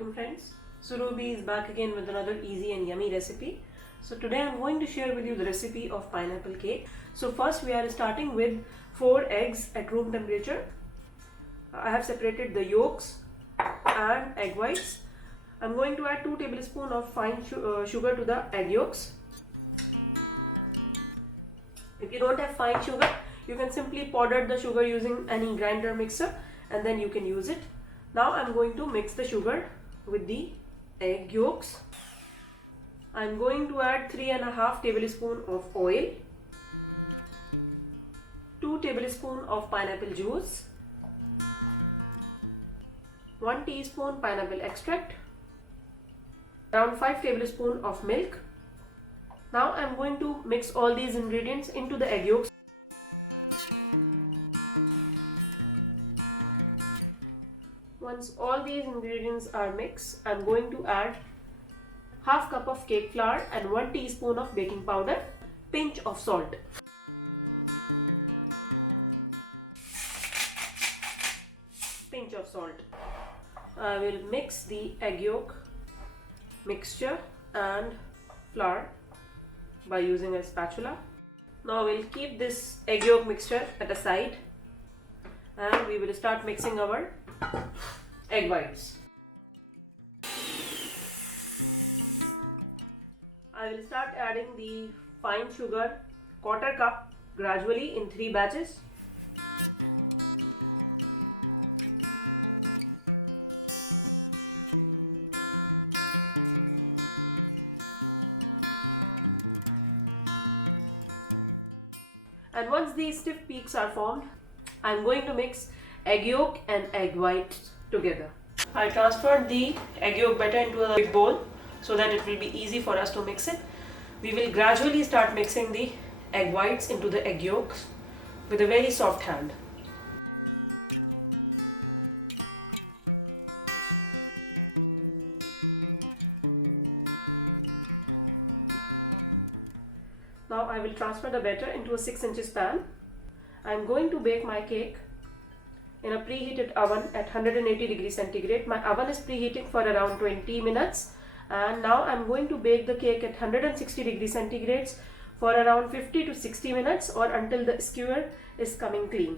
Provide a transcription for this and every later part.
Assalamualaikum friends. Surubi is back again with another easy and yummy recipe. So today I'm going to share with you the recipe of pineapple cake. So first we are starting with 4 eggs at room temperature. I have separated the yolks and egg whites. I'm going to add 2 tablespoons of fine sugar to the egg yolks. If you don't have fine sugar, you can simply powder the sugar using any grinder mixer and then you can use it. Now I'm going to mix the sugar with the egg yolks. I'm going to add 3.5 tablespoons of oil, 2 tablespoons of pineapple juice, 1 teaspoon pineapple extract, around 5 tablespoons of milk. Now I'm going to mix all these ingredients into the egg yolks. Once all these ingredients are mixed, I'm going to add half cup of cake flour and 1 teaspoon of baking powder, pinch of salt. Pinch of salt. I will mix the egg yolk mixture and flour by using a spatula. Now we'll keep this egg yolk mixture at a side and we will start mixing our egg whites. I will start adding the fine sugar, quarter cup, gradually in 3 batches. And once these stiff peaks are formed, I am going to mix egg yolk and egg whites together. I transferred the egg yolk batter into a big bowl so that it will be easy for us to mix it. We will gradually start mixing the egg whites into the egg yolks with a very soft hand. Now I will transfer the batter into a 6 inches pan. I am going to bake my cake in a preheated oven at 180 degrees centigrade. My oven is preheating for around 20 minutes and now I am going to bake the cake at 160 degrees centigrade for around 50 to 60 minutes or until the skewer is coming clean.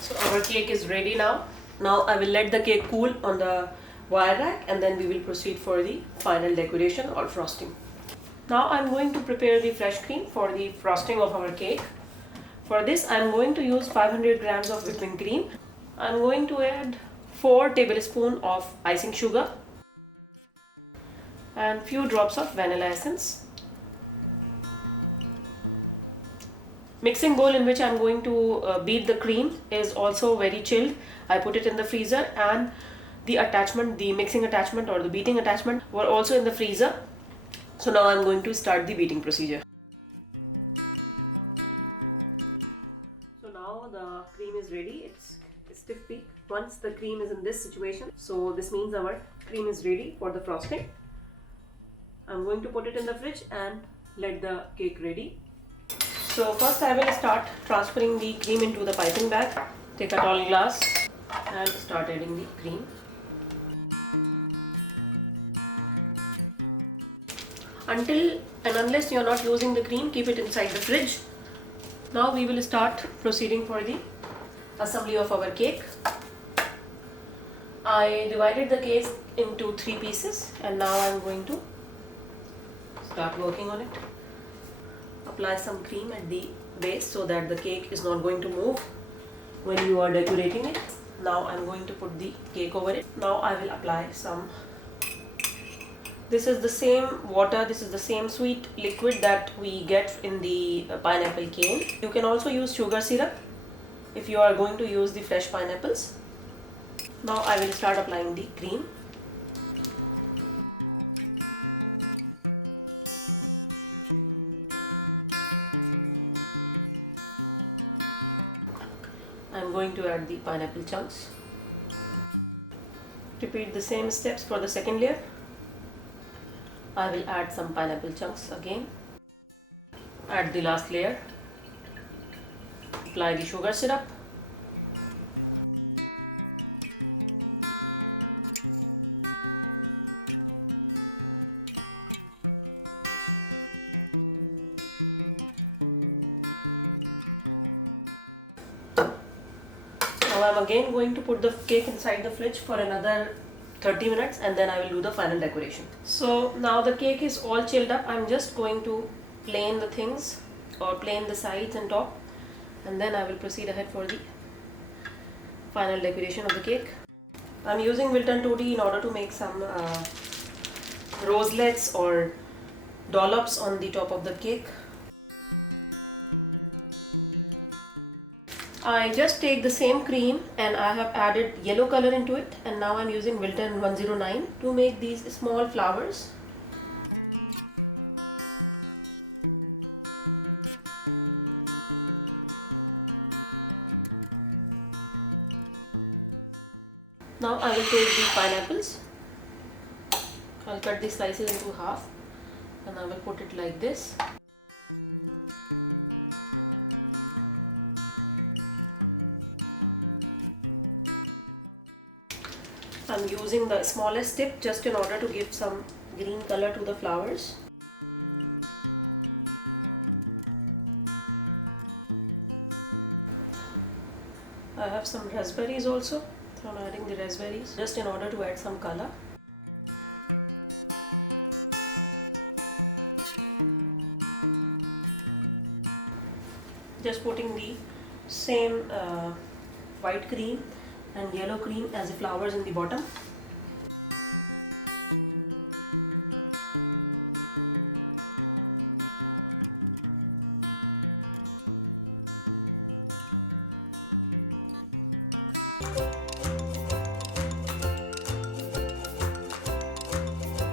So our cake is ready now. Now I will let the cake cool on the wire rack and then we will proceed for the final decoration or frosting. Now I am going to prepare the fresh cream for the frosting of our cake. For this I am going to use 500 grams of whipping cream. I am going to add 4 tablespoons of icing sugar and few drops of vanilla essence. Mixing bowl in which I am going to beat the cream is also very chilled. I put it in the freezer and the attachment, the mixing attachment or the beating attachment were also in the freezer. So now I am going to start the beating procedure. So now the cream is ready. It's stiff peak. Once the cream is in this situation, so this means our cream is ready for the frosting. I'm going to put it in the fridge and let the cake ready. So first I will start transferring the cream into the piping bag. Take a tall glass and start adding the cream. Until and unless you are not using the cream, keep it inside the fridge. Now we will start proceeding for the assembly of our cake. I divided the cake into 3 pieces and now I am going to start working on it. Apply some cream at the base so that the cake is not going to move when you are decorating it. Now I am going to put the cake over it. Now I will apply some. This is the same water, this is the same sweet liquid that we get in the pineapple cane. You can also use sugar syrup if you are going to use the fresh pineapples. Now I will start applying the cream. I am going to add the pineapple chunks. Repeat the same steps for the second layer. I will add some pineapple chunks again. Add the last layer. Apply the sugar syrup. Now I'm again going to put the cake inside the fridge for another 30 minutes and then I will do the final decoration. So now the cake is all chilled up. I'm just going to plane the things or plane the sides and top, and then I will proceed ahead for the final decoration of the cake. I'm using Wilton Toady in order to make some roselets or dollops on the top of the cake. I just take the same cream and I have added yellow color into it, and now I'm using Wilton 109 to make these small flowers. Now I will take the pineapples. I'll cut the slices into half and I will put it like this. I'm using the smallest tip just in order to give some green color to the flowers. I have some raspberries also, so I'm adding the raspberries just in order to add some color. Just putting the same white cream and yellow cream as the flowers in the bottom.